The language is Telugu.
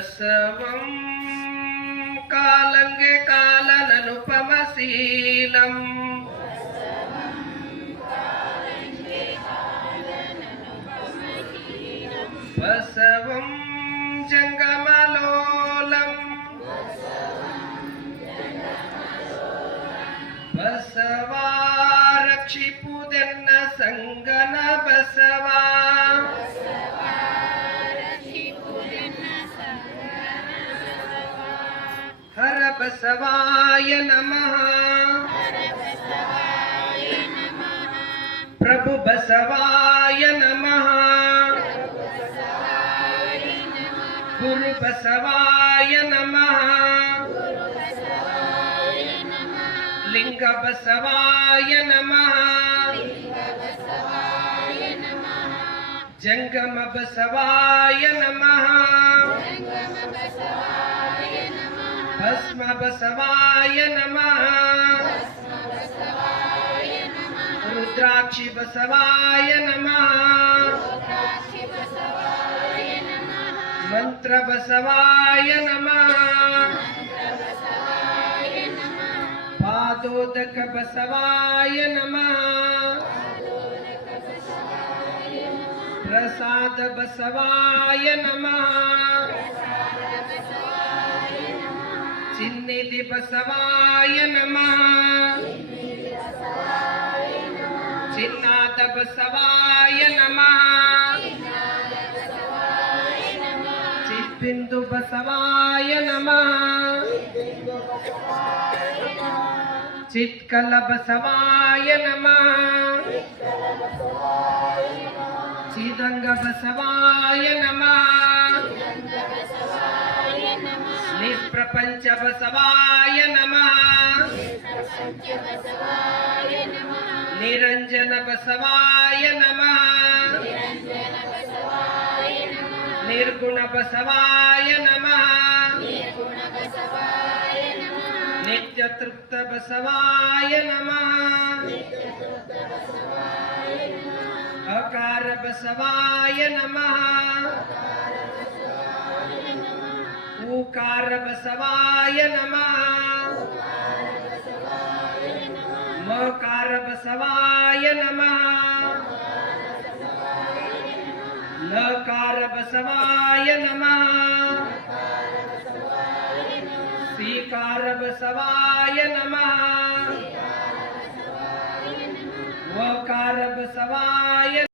ప్రసవం కాలంగే కాలననుపమశీలం బసవం జంగమలోలం. బసవా రక్షిపుదెన్న సంగన బసవా. బసవాయ నమ. ప్రభు బసవాయ నమ. గురు బసవాయ నమ. లింగ బసవాయ నమ. జంగమ బసవాయ నమః. భస్మ బసవాయ నమః రుద్రాక్షి బసవాయ నమ మంత్ర బసవాయ నమః పాదోదక బసవాయ నమ ప్రసాద బసవాయ నమ చిన్నిది బసవాయ నమ. చిన్నాద బసవాయ నమ. చిబ్బిందు బసవాయ నమ. చిత్కల బసవాయ నమ. చిదంగ బసవాయ నమః. నిష్ప్రపంచ బసవాయ నమః నిరంజన బసవాయ నమః నిర్గుణ బసవాయ నమః నిత్యతృప్త బసవాయ నమః అకార బసవాయ నమః ఊకార బసవాయ నమః మకార బసవాయ నమః లకార బసవాయ నమః శ్రీకార బసవాయ నమః ఓకార బసవాయ